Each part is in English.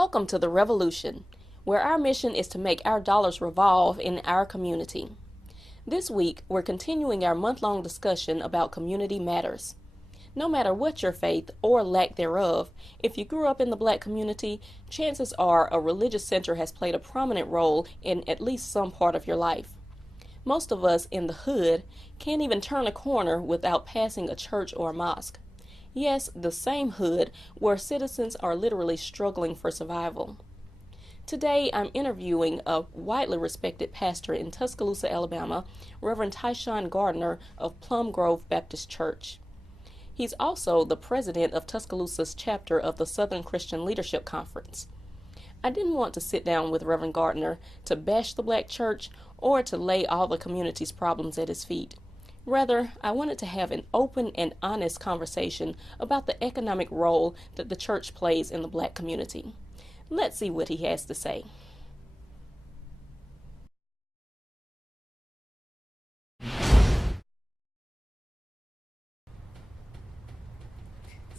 Welcome to The Revolution, where our mission is to make our dollars revolve in our community. This week, we're continuing our month-long discussion about community matters. No matter what your faith or lack thereof, if you grew up in the Black community, chances are a religious center has played a prominent role in at least some part of your life. Most of us in the hood can't even turn a corner without passing a church or a mosque. Yes, the same hood where citizens are literally struggling for survival. Today, I'm interviewing a widely respected pastor in Tuscaloosa, Alabama, Rev Tyshawn Gardner of Plum Grove Baptist Church. He's also the president of Tuscaloosa's chapter of the Southern Christian Leadership Conference. I didn't want to sit down with Rev Gardner to bash the Black church or to lay all the community's problems at his feet. Rather, I wanted to have an open and honest conversation about the economic role that the church plays in the Black community. Let's see what he has to say.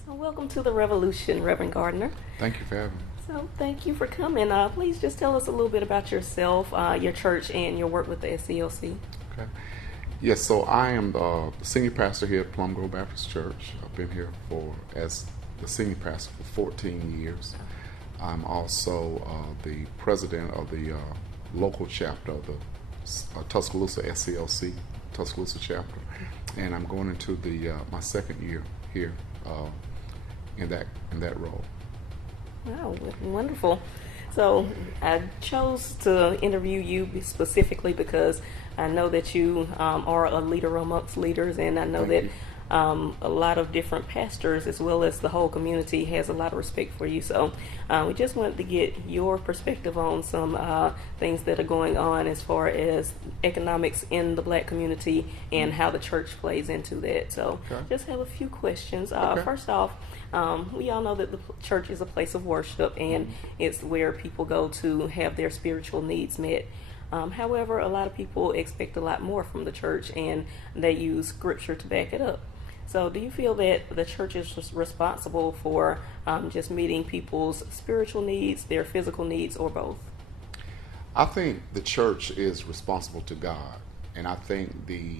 So welcome to The Revolution, Rev Gardner. Thank you for having me. So thank you for coming. Please just tell us a little bit about yourself, your church, and your work with the SCLC. Okay. Yes, so I am the senior pastor here at Plum Grove Baptist Church. I've been here as the senior pastor for 14 years. I'm also the president of the local chapter of the Tuscaloosa SCLC, Tuscaloosa chapter, and I'm going into my second year here in that role. Wow, wonderful. So I chose to interview you specifically because I know that you are a leader amongst leaders, and I know that a lot of different pastors, as well as the whole community, has a lot of respect for you. So we just wanted to get your perspective on some things that are going on as far as economics in the Black community and how the church plays into that. So just have a few questions. First off, we all know that the church is a place of worship, and it's where people go to have their spiritual needs met. However, a lot of people expect a lot more from the church, and they use scripture to back it up. So do you feel that the church is responsible for just meeting people's spiritual needs, their physical needs, or both? I think the church is responsible to God, and I think the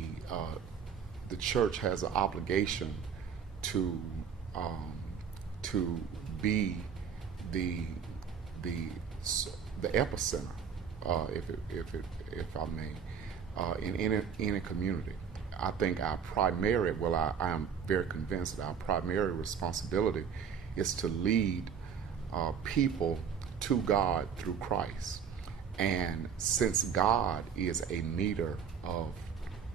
church has an obligation to be the epicenter, if I may, in any community. I think I am very convinced that our primary responsibility is to lead people to God through Christ. And since God is a meter of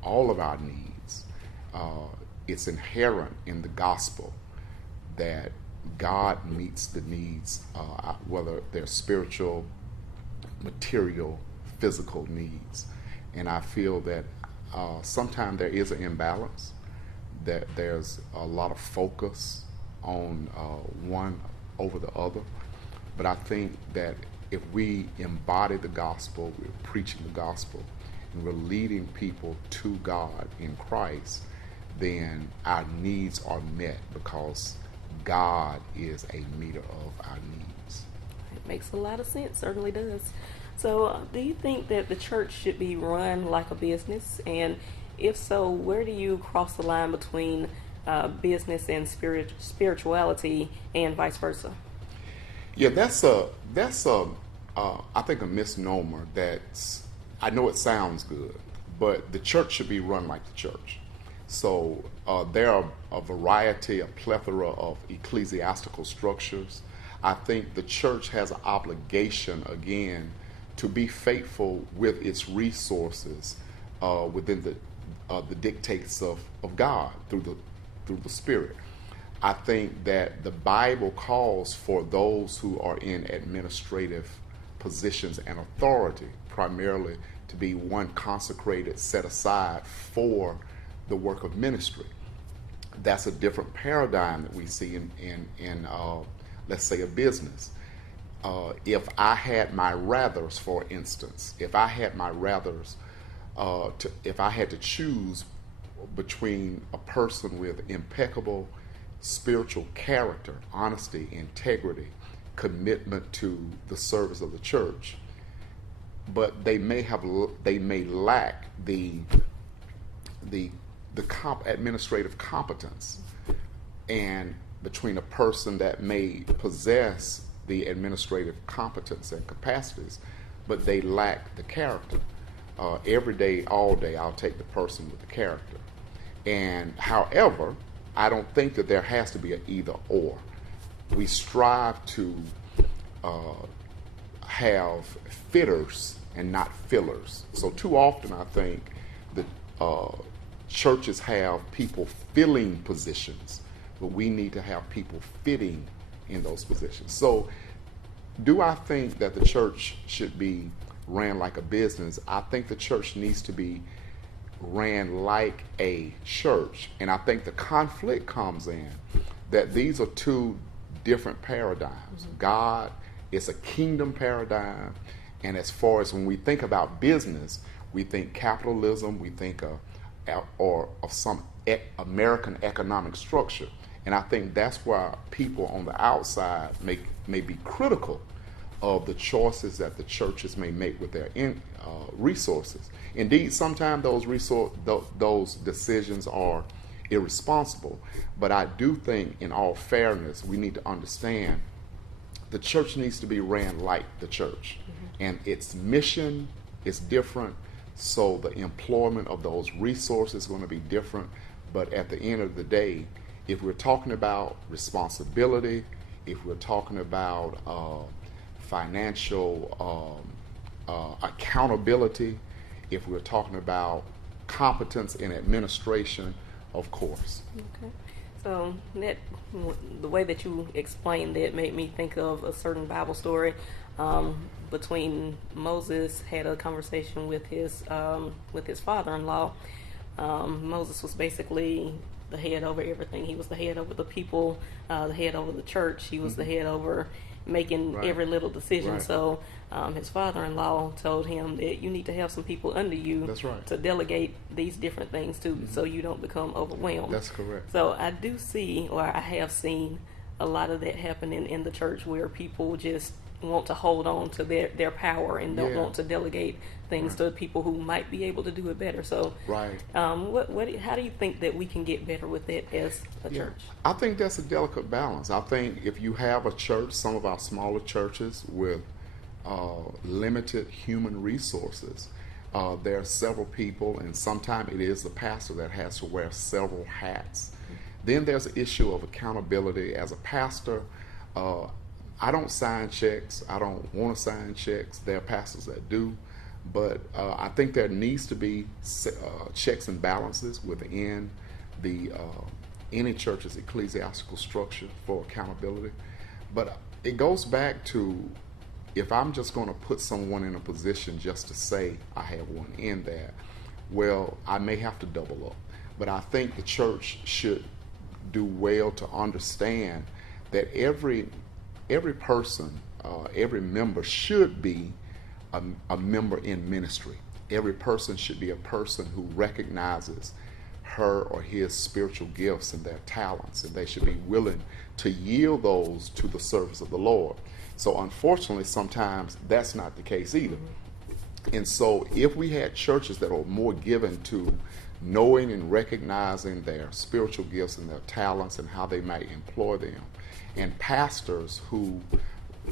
all of our needs, it's inherent in the gospel that God meets the needs, whether they're spiritual, material, physical needs. And I feel that sometimes there is an imbalance, that there's a lot of focus on one over the other. But I think that if we embody the gospel, we're preaching the gospel, and we're leading people to God in Christ, then our needs are met because God is a meter of our needs. It makes a lot of sense, certainly does. So do you think that the church should be run like a business? And if so, where do you cross the line between business and spirituality and vice versa? Yeah, that's I think a misnomer. I know it sounds good, but the church should be run like the church. So there are a plethora of ecclesiastical structures. I think the church has an obligation, again, to be faithful with its resources within the dictates of God through the Spirit. I think that the Bible calls for those who are in administrative positions and authority primarily to be one consecrated, set aside for the work of ministry. That's a different paradigm that we see in let's say, a business. If I had my rathers, for instance, if I had to choose between a person with impeccable spiritual character, honesty, integrity, commitment to the service of the church, but they may lack the administrative competence, and between a person that may possess the administrative competence and capacities, but they lack the character. Every day, all day, I'll take the person with the character. And however, I don't think that there has to be an either or. We strive to have fitters and not fillers. So too often I think that churches have people filling positions, but we need to have people fitting in those positions. So do I think that the church should be ran like a business? I think the church needs to be ran like a church. And I think the conflict comes in that these are two different paradigms. Mm-hmm. God is a kingdom paradigm, and as far as when we think about business, we think capitalism, we think of some American economic structure. And I think that's why people on the outside may be critical of the choices that the churches may make with their resources. Indeed, sometimes those decisions are irresponsible. But I do think, in all fairness, we need to understand the church needs to be ran like the church. Mm-hmm. And its mission is different, so the employment of those resources is going to be different. But at the end of the day, if we're talking about responsibility, if we're talking about financial accountability, if we're talking about competence in administration, of course. Okay. So the way that you explained it made me think of a certain Bible story between Moses had a conversation with his father-in-law. Moses was basically the head over everything. He was the head over the people, the head over the church. He was mm-hmm. the head over making every little decision. Right. So his father-in-law told him that you need to have some people under you to delegate these different things to, mm-hmm. so you don't become overwhelmed. That's correct. So I do see, or I have seen, a lot of that happening in the church where people just want to hold on to their power and don't want to delegate things to people who might be able to do it better. So, how do you think that we can get better with it as a church? I think that's a delicate balance. I think if you have a church, some of our smaller churches with limited human resources, there are several people, and sometimes it is the pastor that has to wear several hats. Mm-hmm. Then there's the issue of accountability. As a pastor, I don't sign checks. I don't want to sign checks. There are pastors that do. But I think there needs to be checks and balances within any church's ecclesiastical structure for accountability. But it goes back to, if I'm just going to put someone in a position just to say I have one in there, well, I may have to double up. But I think the church should do well to understand that every person, every member should be a member in ministry. Every person should be a person who recognizes her or his spiritual gifts and their talents, and they should be willing to yield those to the service of the Lord. So unfortunately, sometimes that's not the case either. Mm-hmm. And so if we had churches that are more given to knowing and recognizing their spiritual gifts and their talents and how they might employ them, and pastors who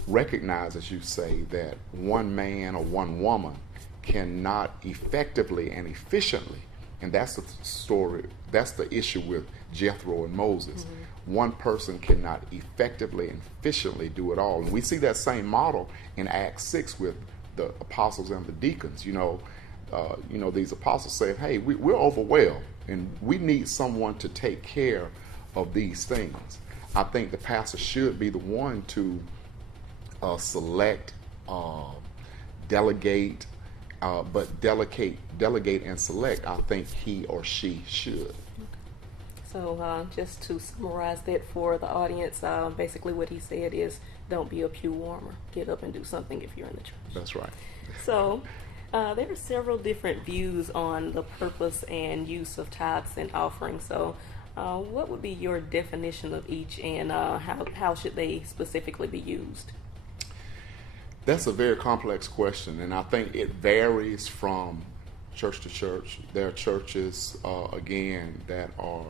recognize, as you say, that one man or one woman cannot effectively and efficiently, and that's the story, that's the issue with Jethro and Moses. Mm-hmm. One person cannot effectively and efficiently do it all. And we see that same model in Acts 6 with the apostles and the deacons. These apostles say, hey, we're overwhelmed and we need someone to take care of these things. I think the pastor should be the one to select, delegate, but delegate and select, I think he or she should. So just to summarize that for the audience, basically what he said is, don't be a pew warmer. Get up and do something if you're in the church. That's right. So there are several different views on the purpose and use of tithes and offerings. So what would be your definition of each, and how should they specifically be used? That's a very complex question, and I think it varies from church to church. There are churches, again, that are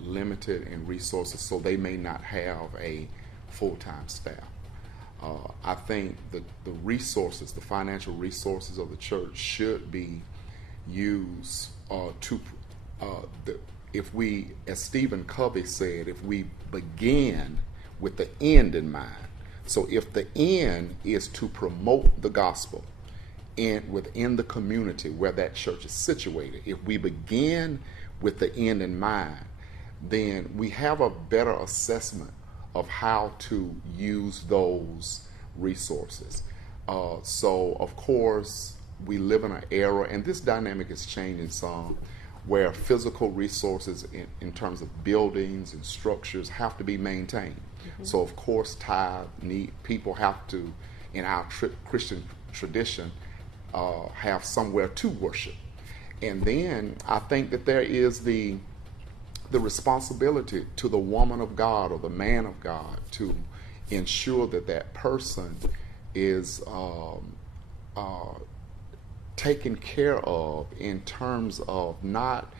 limited in resources, so they may not have a full-time staff. I think the resources, the financial resources of the church should be used if we, as Stephen Covey said, if we begin with the end in mind. So if the end is to promote the gospel within the community where that church is situated, if we begin with the end in mind, then we have a better assessment of how to use those resources. So, of course, we live in an era, and this dynamic is changing some, where physical resources in terms of buildings and structures have to be maintained. Mm-hmm. So, of course, people have to, in our Christian tradition, have somewhere to worship. And then I think that there is the responsibility to the woman of God or the man of God to ensure that that person is taken care of in terms of not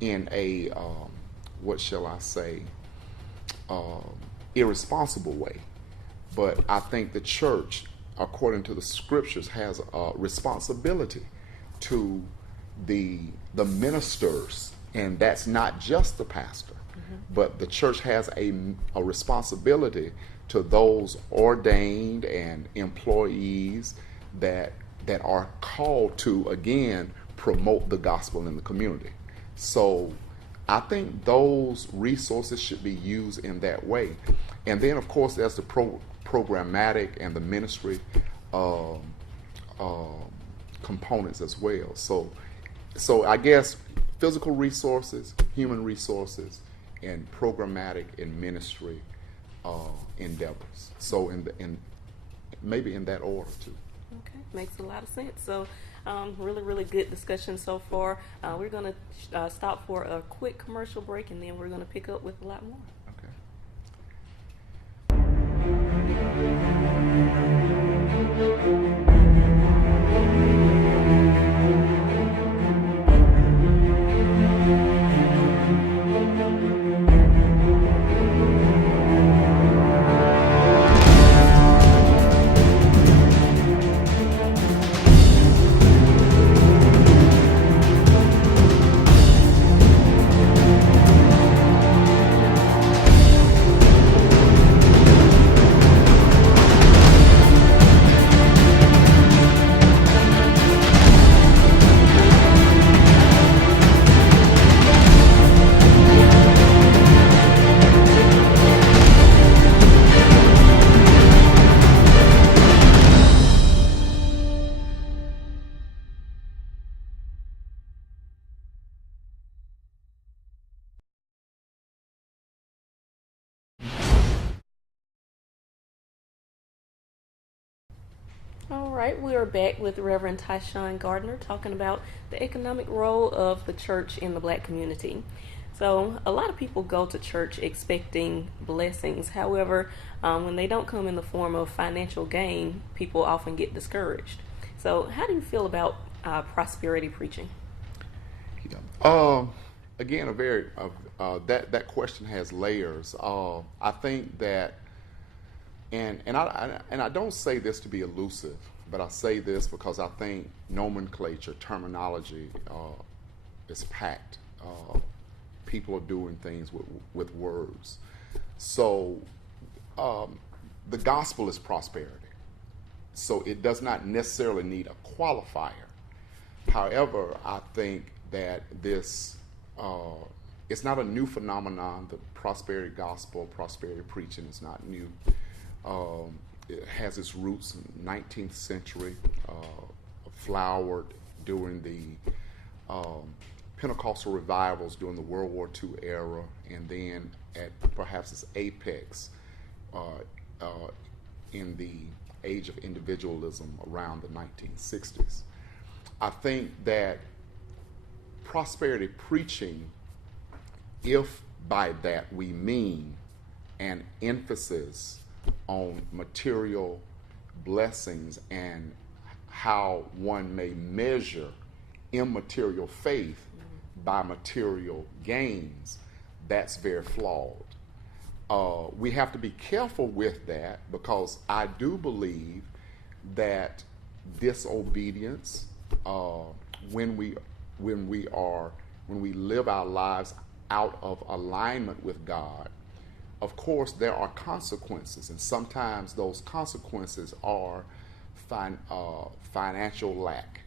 in a, what shall I say, irresponsible way. But I think the church, according to the scriptures, has a responsibility to the ministers, and that's not just the pastor, but the church has a responsibility to those ordained and employees that are called to, again, promote the gospel in the community. So I think those resources should be used in that way. And then, of course, there's the programmatic and the ministry components as well. So I guess physical resources, human resources, and programmatic and ministry endeavors. So maybe in that order too. Okay, makes a lot of sense. So really, really good discussion so far. We're going to stop for a quick commercial break, and then we're going to pick up with a lot more. All right, we are back with Reverend Tyshawn Gardner talking about the economic role of the church in the black community. So a lot of people go to church expecting blessings. However, when they don't come in the form of financial gain, people often get discouraged. So how do you feel about prosperity preaching? Again, that question has layers. I think that, and I don't say this to be elusive, but I say this because I think nomenclature, terminology is packed. People are doing things with words. So the gospel is prosperity. So it does not necessarily need a qualifier. However, I think that this, it's not a new phenomenon. The prosperity gospel, prosperity preaching is not new. It has its roots in the 19th century, flowered during the Pentecostal revivals during the World War II era, and then at perhaps its apex in the age of individualism around the 1960s. I think that prosperity preaching, if by that we mean an emphasis on material blessings and how one may measure immaterial faith by material gains, that's very flawed. We have to be careful with that, because I do believe that disobedience, when we live our lives out of alignment with God, of course there are consequences, and sometimes those consequences are financial lack,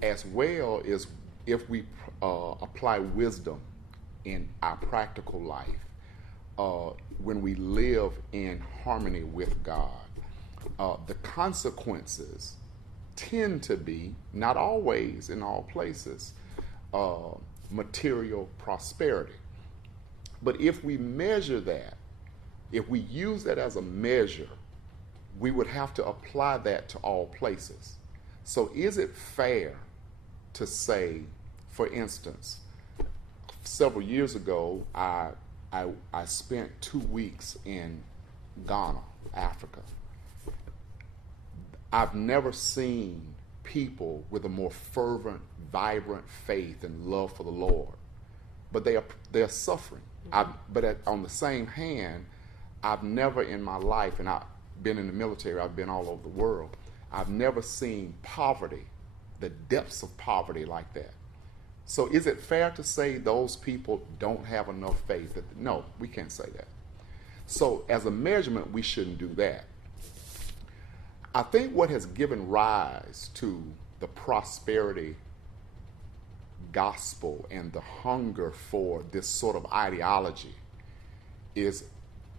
as well as if we apply wisdom in our practical life, when we live in harmony with God. The consequences tend to be, not always in all places, material prosperity. But if we measure that, if we use that as a measure, we would have to apply that to all places. So is it fair to say, for instance, several years ago, I spent 2 weeks in Ghana, Africa. I've never seen people with a more fervent, vibrant faith and love for the Lord, but they are suffering. On the same hand, I've never in my life, and I've been in the military, I've been all over the world, I've never seen poverty, the depths of poverty like that. So is it fair to say those people don't have enough faith? No, we can't say that. So as a measurement, we shouldn't do that. I think what has given rise to the prosperity gospel and the hunger for this sort of ideology is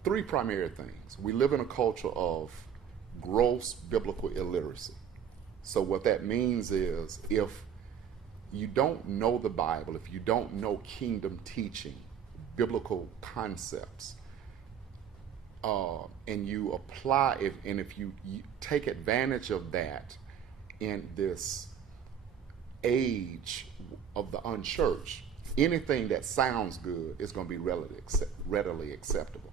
three primary things. We live in a culture of gross biblical illiteracy. So what that means is, if you don't know the Bible, if you don't know kingdom teaching, biblical concepts, and you apply it, and if you take advantage of that in this age of the unchurched, anything that sounds good is going to be readily acceptable.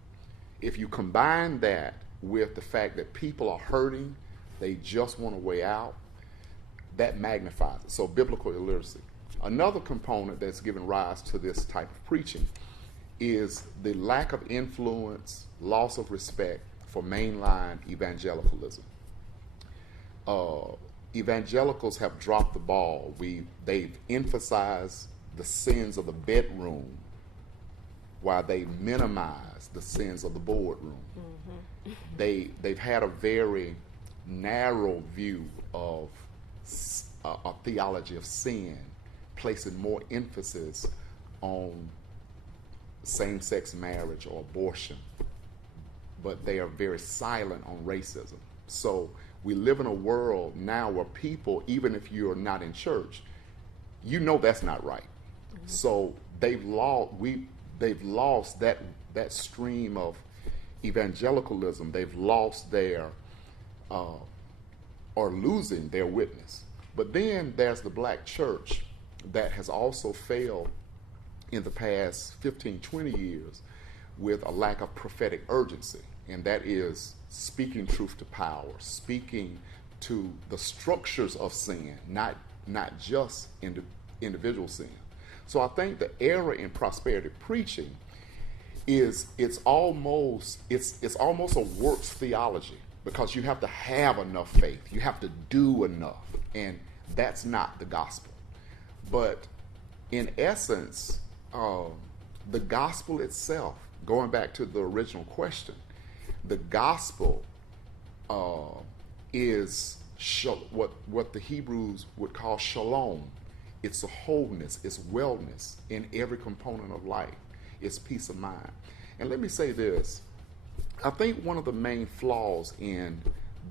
If you combine that with the fact that people are hurting, they just want a way out, that magnifies it. So biblical illiteracy. Another component that's given rise to this type of preaching is the lack of influence, loss of respect for mainline evangelicalism. Evangelicals have dropped the ball. They've emphasized the sins of the bedroom while they minimize the sins of the boardroom. Mm-hmm. They've had a very narrow view of a theology of sin, placing more emphasis on same-sex marriage or abortion, but they are very silent on racism. So we live in a world now where people, even if you're not in church, you know that's not right. Mm-hmm. So they've lost that stream of evangelicalism. They've lost their or losing their witness. But then there's the black church that has also failed in the past 15, 20 years with a lack of prophetic urgency, and that is speaking truth to power, speaking to the structures of sin, not just individual sin. So I think the error in prosperity preaching is it's almost a works theology, because you have to have enough faith, you have to do enough, and that's not the gospel. But in essence, the gospel itself, going back to the original question, the gospel is what the Hebrews would call shalom. It's a wholeness, it's wellness in every component of life. It's peace of mind. And let me say this. I think one of the main flaws in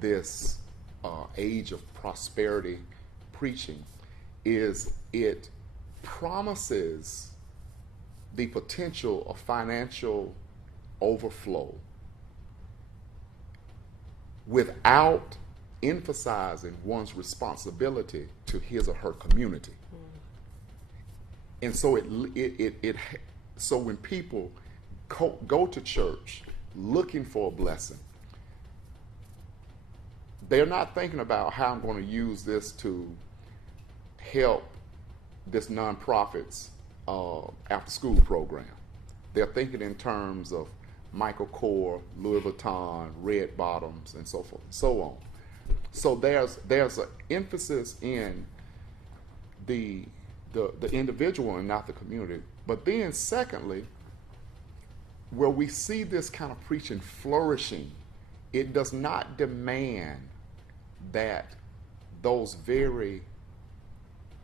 this age of prosperity preaching is it promises the potential of financial overflow without emphasizing one's responsibility to his or her community. And so so when people go to church looking for a blessing, they're not thinking about how I'm going to use this to help this nonprofit's after school program. They're thinking in terms of Michael Kors, Louis Vuitton, Red Bottoms, and so forth and so on. So there's an emphasis in the individual and not the community. But then secondly, where we see this kind of preaching flourishing, it does not demand that those very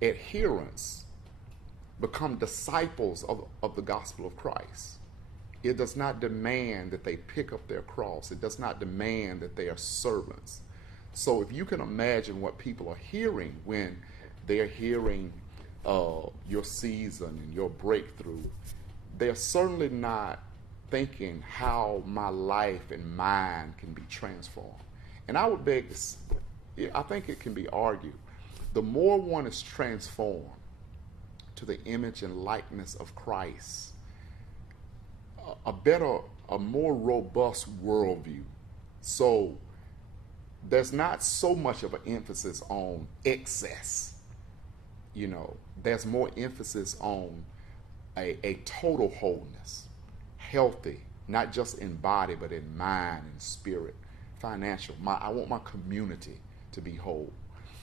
adherents become disciples of the gospel of Christ. It does not demand that they pick up their cross. It does not demand that they are servants. So if you can imagine what people are hearing when they're hearing your season and your breakthrough, they're certainly not thinking how my life and mind can be transformed. And I would beg to, I think it can be argued, the more one is transformed to the image and likeness of Christ, a more robust worldview. So there's not so much of an emphasis on excess. You know, there's more emphasis on a total wholeness, healthy, not just in body, but in mind and spirit, financial. I want my community to be whole.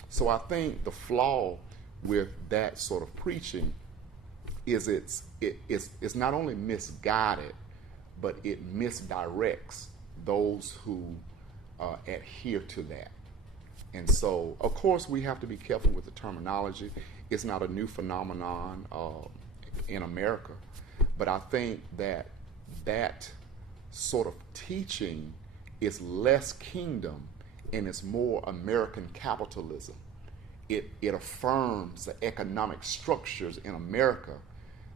So I think the flaw with that sort of preaching is it's not only misguided, but it misdirects those who adhere to that. And so, of course, we have to be careful with the terminology. It's not a new phenomenon in America, but I think that sort of teaching is less kingdom and it's more American capitalism. It affirms the economic structures in America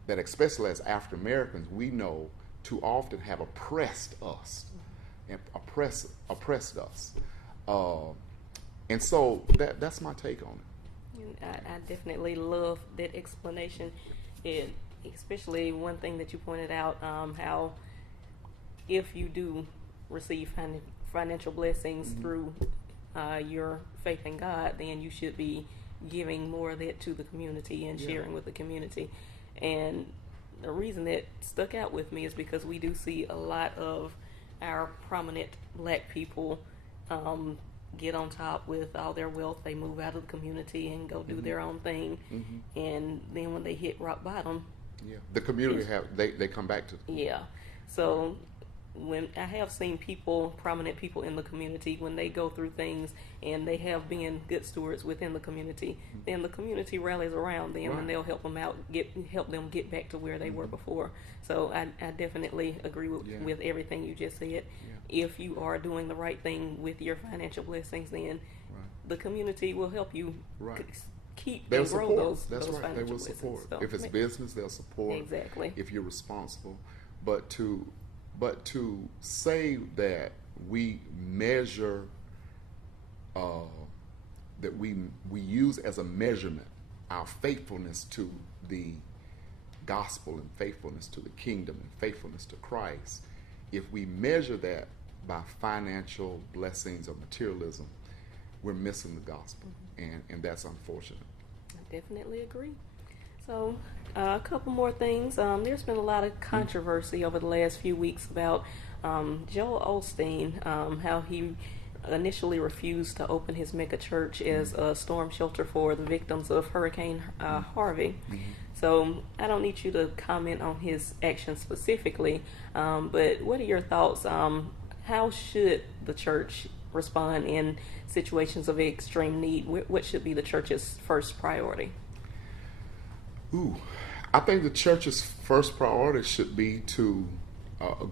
that, especially as African Americans, we know too often have oppressed us, and oppressed us. And so that's my take on it. I definitely love that explanation, and especially one thing that you pointed out, how if you do receive financial blessings through your faith in God, then you should be giving more of that to the community and sharing with the community. And the reason that stuck out with me is because we do see a lot of our prominent black people get on top with all their wealth. They move out of the community and go do their own thing. And then when they hit rock bottom, the community they come back to. So when I have seen people, prominent people in the community, when they go through things and they have been good stewards within the community, then the community rallies around them and they'll help them out, help them get back to where they were before. So I definitely agree with everything you just said. If you are doing the right thing with your financial blessings, then the community will help you keep and grow those financial blessings. They will support. So, if it's business, they'll support. Exactly. If you're responsible. But to say that we measure, that we use as a measurement our faithfulness to the gospel and faithfulness to the kingdom and faithfulness to Christ, if we measure that by financial blessings or materialism, we're missing the gospel, and that's unfortunate. I definitely agree. So a couple more things. There's been a lot of controversy over the last few weeks about Joel Olsteen, how he initially refused to open his mega church as a storm shelter for the victims of Hurricane Harvey. So I don't need you to comment on his actions specifically, but what are your thoughts? How should the church respond in situations of extreme need? What should be the church's first priority? I think the church's first priority should be to,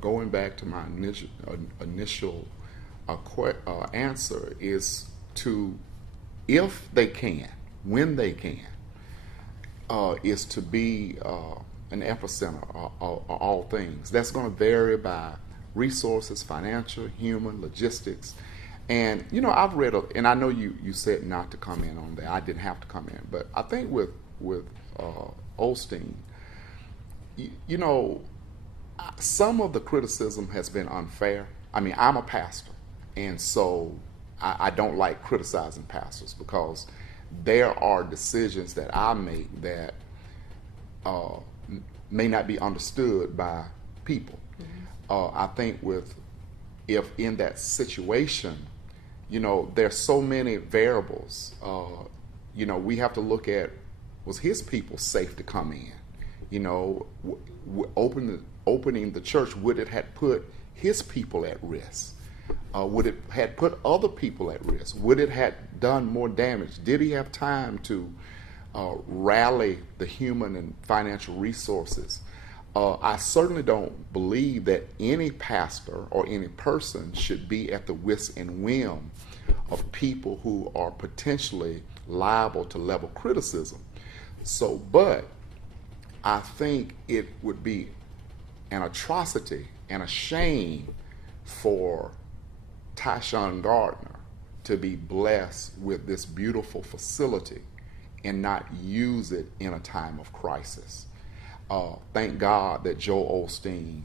going back to my initial answer, is to, if they can, when they can, is to be an epicenter of all things. That's going to vary by resources, financial, human, logistics. And, you know, I've read, and I know you said not to comment on that. I didn't have to comment. But I think with Olsteen, you know, some of the criticism has been unfair. I mean, I'm a pastor, and so I don't like criticizing pastors because there are decisions that I make that may not be understood by people. I think if in that situation, there's so many variables. We have to look at, was his people safe to come in? Opening the church, would it have put his people at risk? Would it have put other people at risk? Would it have done more damage? Did he have time to rally the human and financial resources? I certainly don't believe that any pastor or any person should be at the whisk and whim of people who are potentially liable to level criticism. But I think it would be an atrocity and a shame for Tyshawn Gardner to be blessed with this beautiful facility and not use it in a time of crisis. Thank God that Joe Olsteen,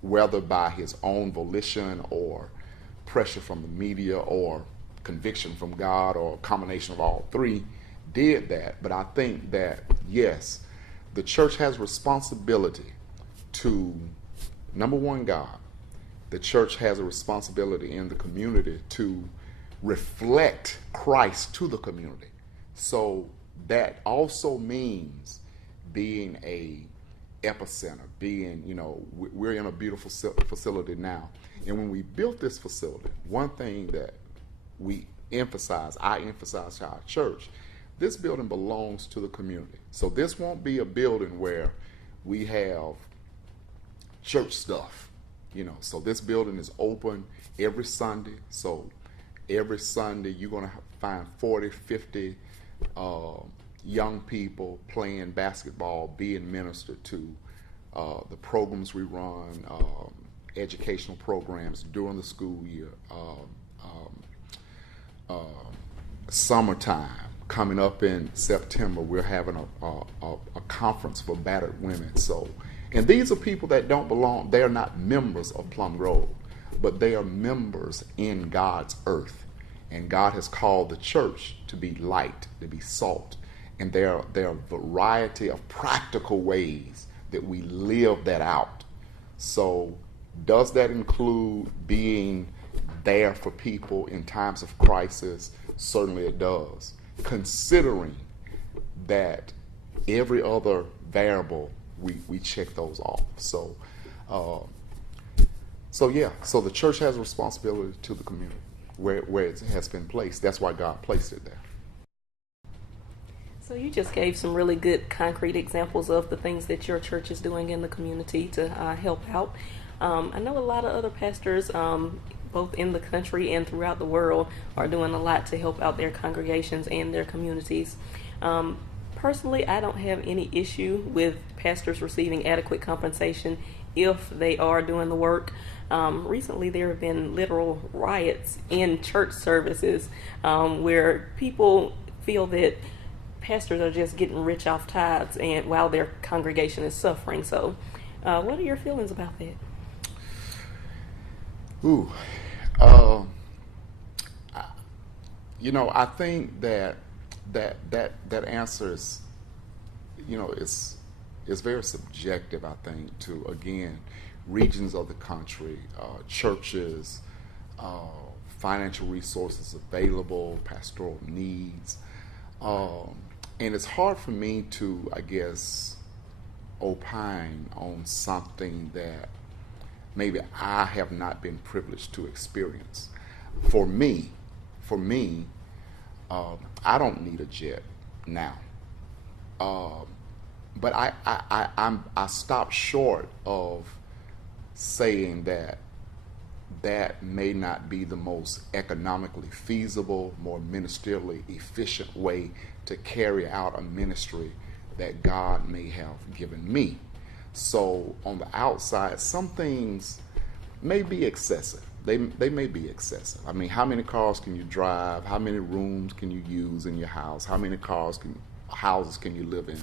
whether by his own volition or pressure from the media or conviction from God or a combination of all three, did that. But I think that, yes, the church has responsibility to, number one, God. The church has a responsibility in the community to reflect Christ to the community. So that also means being a epicenter, we're in a beautiful facility now. And when we built this facility, one thing that I emphasize to our church, this building belongs to the community. So this won't be a building where we have church stuff, So this building is open every Sunday. So every Sunday you're going to find 40, 50 young people playing basketball, being ministered to. The programs we run, educational programs during the school year, summertime. Coming up in September, we're having a conference for battered women. And these are people that don't belong, they are not members of Plum Grove, but they are members in God's earth. And God has called the church to be light, to be salt. And there are a variety of practical ways that we live that out. So does that include being there for people in times of crisis? Certainly it does. Considering that every other variable, we check those off. So the church has a responsibility to the community where it has been placed. That's why God placed it there. So you just gave some really good concrete examples of the things that your church is doing in the community to help out. I know a lot of other pastors, both in the country and throughout the world, are doing a lot to help out their congregations and their communities. Personally, I don't have any issue with pastors receiving adequate compensation if they are doing the work. Recently, there have been literal riots in church services where people feel that pastors are just getting rich off tithes and while their congregation is suffering. So what are your feelings about that? I think that answer is, is very subjective, I think, to, again, regions of the country, churches, financial resources available, pastoral needs. And it's hard for me to, I guess, opine on something that maybe I have not been privileged to experience. For me, I don't need a jet now. But I stopped short of saying that may not be the most economically feasible, more ministerially efficient way to carry out a ministry that God may have given me. So on the outside, some things may be excessive. They may be excessive. I mean, how many cars can you drive? How many rooms can you use in your house? How many houses can you live in?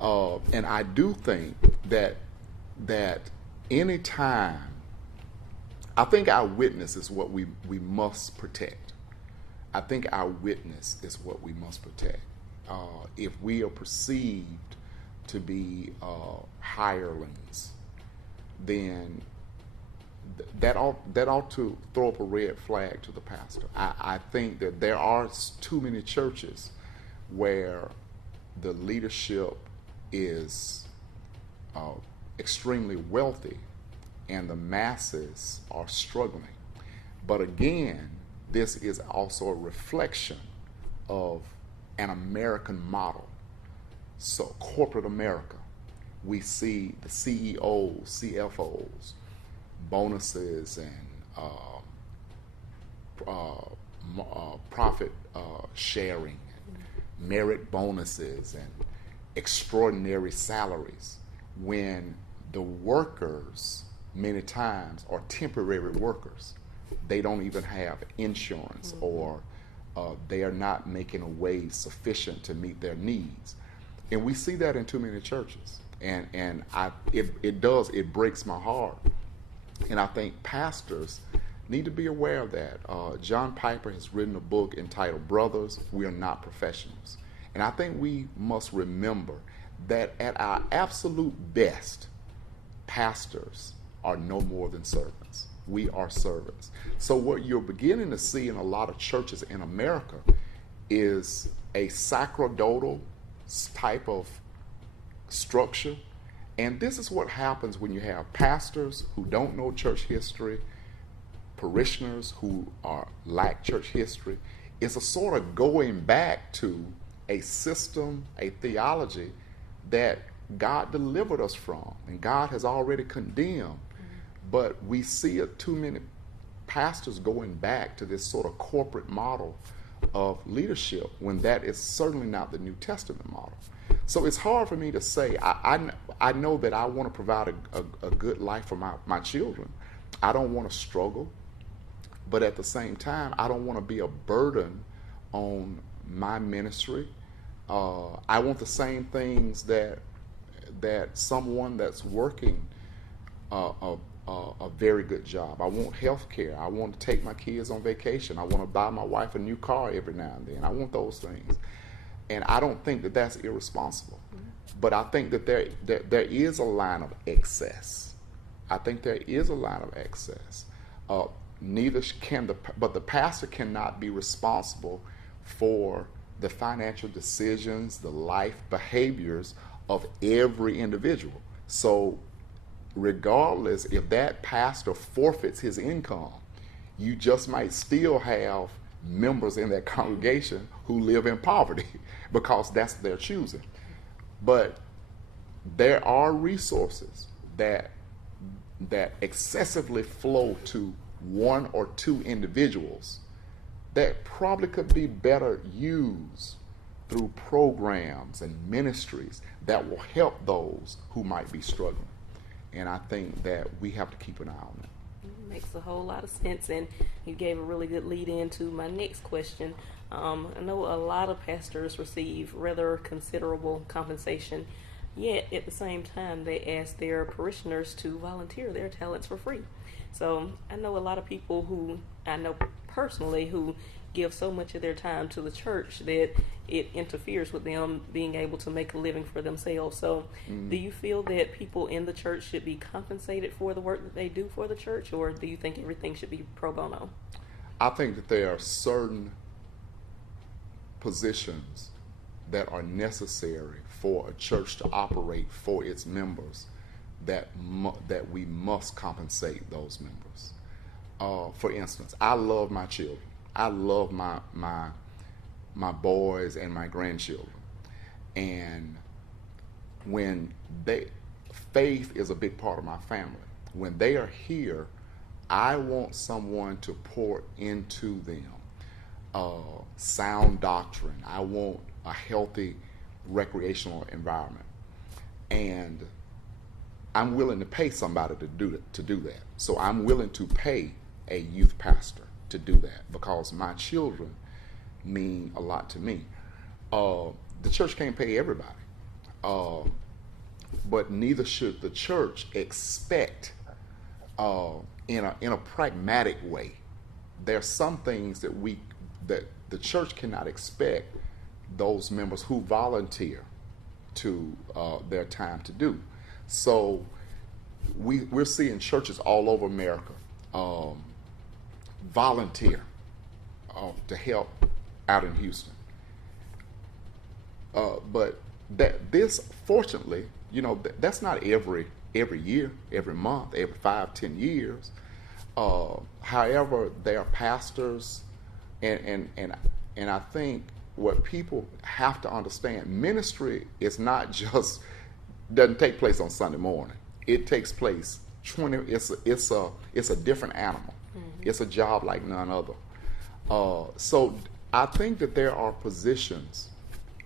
And I do think that any time I think our witness is what we must protect. I think our witness is what we must protect. If we are perceived to be hirelings, then that ought to throw up a red flag to the pastor. I think that there are too many churches where the leadership is extremely wealthy and the masses are struggling. But again, this is also a reflection of an American model. So corporate America, we see the CEOs, CFOs, bonuses and profit sharing, and merit bonuses and extraordinary salaries, when the workers many times are temporary workers. They don't even have insurance, or they are not making a wage sufficient to meet their needs. And we see that in too many churches. And it breaks my heart. And I think pastors need to be aware of that. John Piper has written a book entitled Brothers, We Are Not Professionals. And I think we must remember that at our absolute best, pastors are no more than servants. We are servants. So what you're beginning to see in a lot of churches in America is a sacerdotal type of structure. And this is what happens when you have pastors who don't know church history, parishioners who lack church history. It's a sort of going back to a system, a theology that God delivered us from and God has already condemned. But we see too many pastors going back to this sort of corporate model of leadership when that is certainly not the New Testament model. So it's hard for me to say. I know that I want to provide a good life for my children. I don't want to struggle. But at the same time, I don't want to be a burden on my ministry. I want the same things that someone that's working a very good job. I want health care. I want to take my kids on vacation. I want to buy my wife a new car every now and then. I want those things. And I don't think that that's irresponsible. But I think that there is a line of excess. I think there is a line of excess. But the pastor cannot be responsible for the financial decisions, the life behaviors of every individual. So regardless if that pastor forfeits his income, you just might still have members in that congregation who live in poverty because that's their choosing. But there are resources that excessively flow to one or two individuals that probably could be better used through programs and ministries that will help those who might be struggling. And I think that we have to keep an eye on that. Makes a whole lot of sense, and you gave a really good lead into my next question. I know a lot of pastors receive rather considerable compensation, yet at the same time they ask their parishioners to volunteer their talents for free. So I know a lot of people who I know personally who give so much of their time to the church that it interferes with them being able to make a living for themselves. So do you feel that people in the church should be compensated for the work that they do for the church, or do you think everything should be pro bono? I think that there are certain positions that are necessary for a church to operate for its members that we must compensate those members. For instance, I love my children. I love my boys and my grandchildren. And when faith is a big part of my family. When they are here, I want someone to pour into them sound doctrine. I want a healthy recreational environment. And I'm willing to pay somebody to do that. So I'm willing to pay a youth pastor to do that because my children mean a lot to me. The church can't pay everybody, but neither should the church expect in a pragmatic way. There are some things that the church cannot expect those members who volunteer to their time to do. So we're seeing churches all over America volunteer to help out in Houston. But this, fortunately, that's not every year, every month, every 5-10 years. However, there are pastors, and I think what people have to understand, ministry is not just doesn't take place on Sunday morning. It takes place it's a different animal. Mm-hmm. It's a job like none other. So I think that there are positions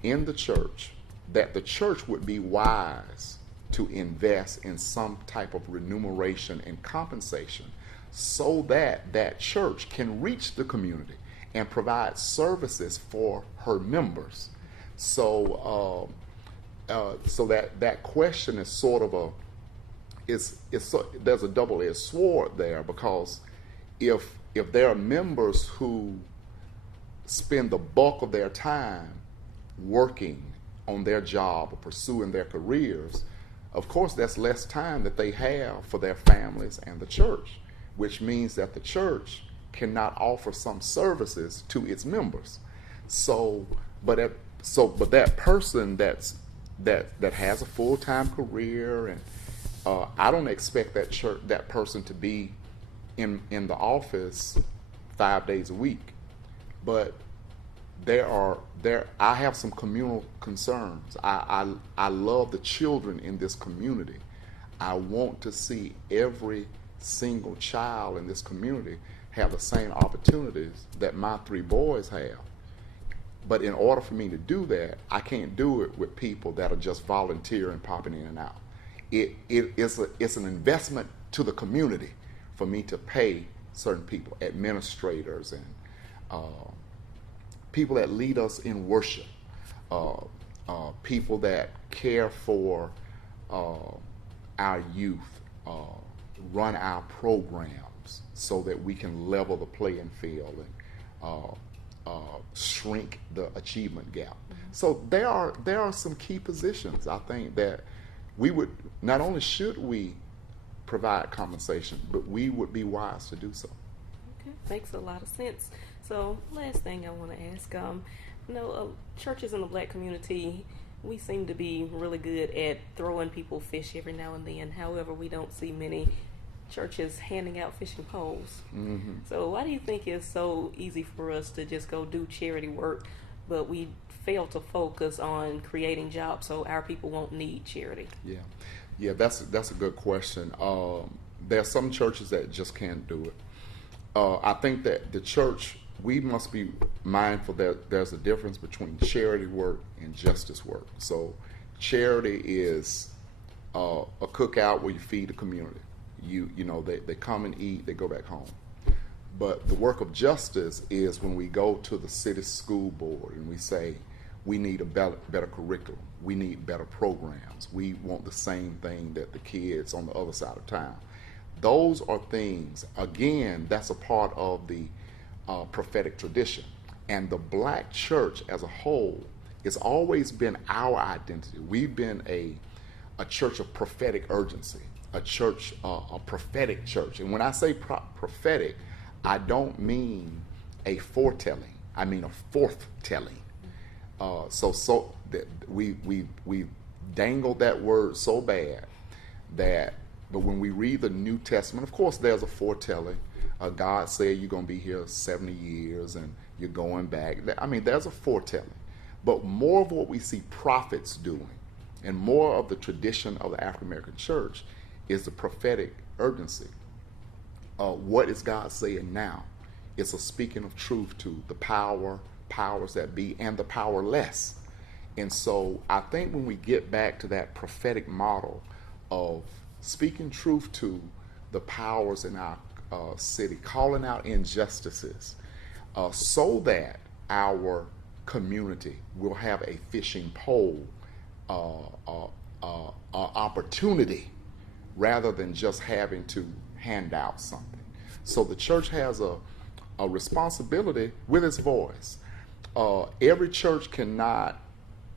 in the church that the church would be wise to invest in some type of remuneration and compensation so that that church can reach the community and provide services for her members. So that question is sort of there's a double-edged sword there, because if there are members who spend the bulk of their time working on their job or pursuing their careers, of course that's less time that they have for their families and the church, which means that the church cannot offer some services to its members. But that person that has a full-time career, and I don't expect that person to be in the office 5 days a week. But I have some communal concerns. I love the children in this community. I want to see every single child in this community have the same opportunities that my 3 boys have. But in order for me to do that, I can't do it with people that are just volunteering, popping in and out. It's an investment to the community for me to pay certain people, administrators and people that lead us in worship, people that care for our youth, run our programs so that we can level the playing field and shrink the achievement gap. Mm-hmm. So there are some key positions, I think, that we would, not only should we provide compensation, but we would be wise to do so. Okay, makes a lot of sense. So last thing I want to ask, churches in the black community, we seem to be really good at throwing people fish every now and then. However, we don't see many churches handing out fishing poles. Mm-hmm. So why do you think it's so easy for us to just go do charity work, but we fail to focus on creating jobs so our people won't need charity? Yeah, that's a good question. There are some churches that just can't do it. I think that the church, we must be mindful that there's a difference between charity work and justice work. So charity is a cookout where you feed the community. They come and eat, they go back home. But the work of justice is when we go to the city school board and we say, we need a better curriculum, we need better programs, we want the same thing that the kids on the other side of town. Those are things, again, that's a part of the prophetic tradition. And the black church as a whole, it's always been our identity. We've been a church of prophetic urgency, a prophetic church. And when I say prophetic, I don't mean a foretelling, I mean a forthtelling. So that we dangled that word so bad but when we read the New Testament, of course there's a foretelling. God said you're going to be here 70 years and you're going back. There's a foretelling. But more of what we see prophets doing and more of the tradition of the African American church is the prophetic urgency. What is God saying now? It's a speaking of truth to the powers that be, and the powerless. And so I think when we get back to that prophetic model of speaking truth to the powers in our city, calling out injustices, so that our community will have a fishing pole opportunity rather than just having to hand out something. So the church has a responsibility with its voice. Every church cannot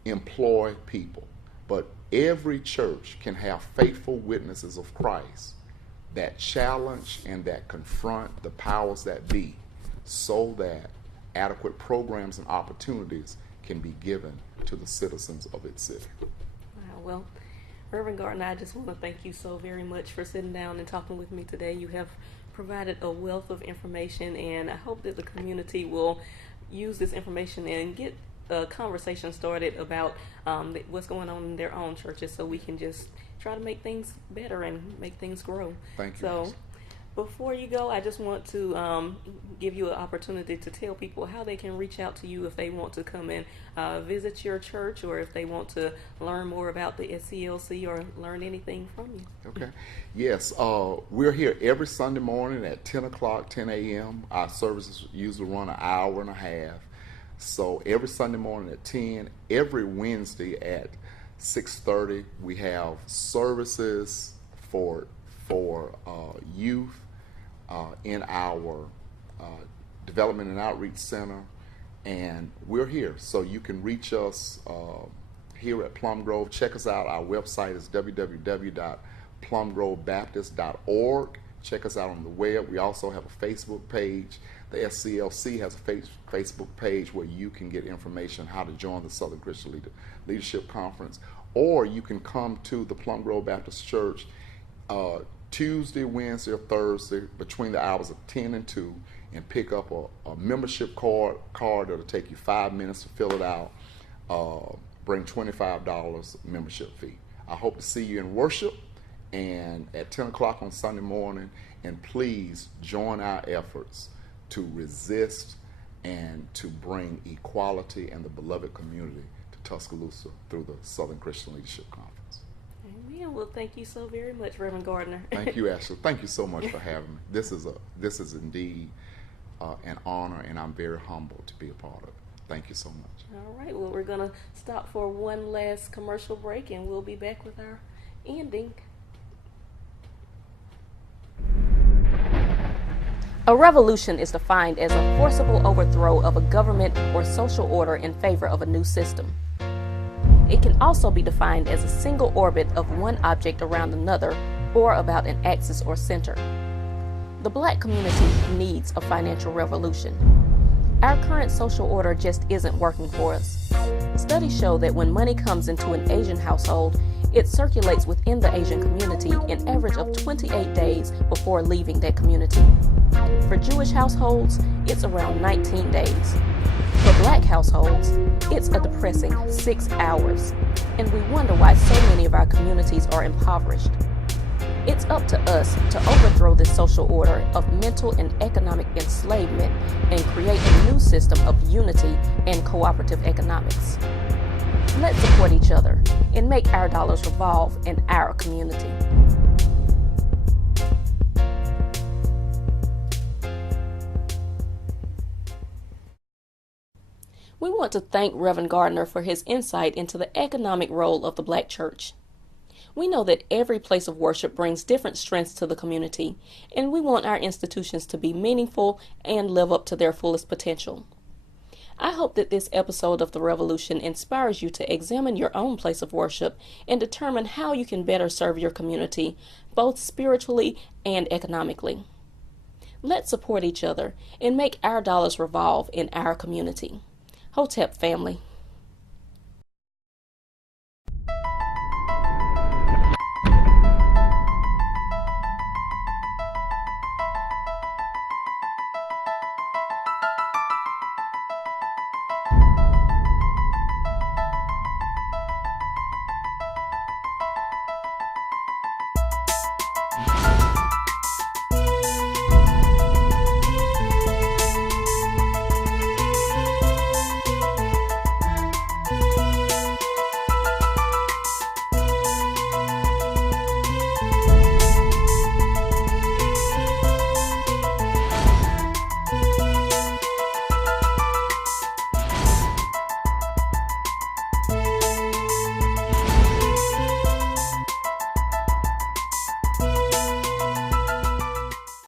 employ people, but every church can have faithful witnesses of Christ that challenge and that confront the powers that be, so that adequate programs and opportunities can be given to the citizens of its city. Wow, well, Rev Gardner, I just want to thank you so very much for sitting down and talking with me today. You have provided a wealth of information, and I hope that the community will use this information and get a conversation started about what's going on in their own churches, so we can just try to make things better and make things grow. Thank you. So before you go, I just want to give you an opportunity to tell people how they can reach out to you if they want to come and visit your church, or if they want to learn more about the SCLC or learn anything from you. Okay. Yes, we're here every Sunday morning at 10 o'clock, 10 a.m. Our services usually run an hour and a half. So every Sunday morning at 10, every Wednesday at 6:30, we have services for youth in our Development and Outreach Center, and we're here. So you can reach us here at Plum Grove. Check us out. Our website is www.plumgrovebaptist.org. Check us out on the web. We also have a Facebook page. The SCLC has a Facebook page where you can get information how to join the Southern Christian Leadership Conference, or you can come to the Plum Grove Baptist Church Tuesday, Wednesday, or Thursday between the hours of 10 and 2 and pick up a membership card that'll take you 5 minutes to fill it out. Bring $25 membership fee. I hope to see you in worship and at 10 o'clock on Sunday morning, and please join our efforts to resist and to bring equality and the beloved community to Tuscaloosa through the Southern Christian Leadership Conference. Amen. Well, thank you so very much, Rev Gardner. Thank you, Ashley. Thank you so much for having me. This is indeed an honor, and I'm very humbled to be a part of it. Thank you so much. All right. Well, we're going to stop for one last commercial break, and we'll be back with our ending. A revolution is defined as a forcible overthrow of a government or social order in favor of a new system. It can also be defined as a single orbit of one object around another, or about an axis or center. The Black community needs a financial revolution. Our current social order just isn't working for us. Studies show that when money comes into an Asian household, it circulates within the Asian community an average of 28 days before leaving that community. For Jewish households, it's around 19 days. For Black households, it's a depressing 6 hours, and we wonder why so many of our communities are impoverished. It's up to us to overthrow this social order of mental and economic enslavement and create a new system of unity and cooperative economics. Let's support each other and make our dollars revolve in our community. We want to thank Rev Gardner for his insight into the economic role of the Black church. We know that every place of worship brings different strengths to the community, and we want our institutions to be meaningful and live up to their fullest potential. I hope that this episode of The Revolution inspires you to examine your own place of worship and determine how you can better serve your community, both spiritually and economically. Let's support each other and make our dollars revolve in our community. Hotep family.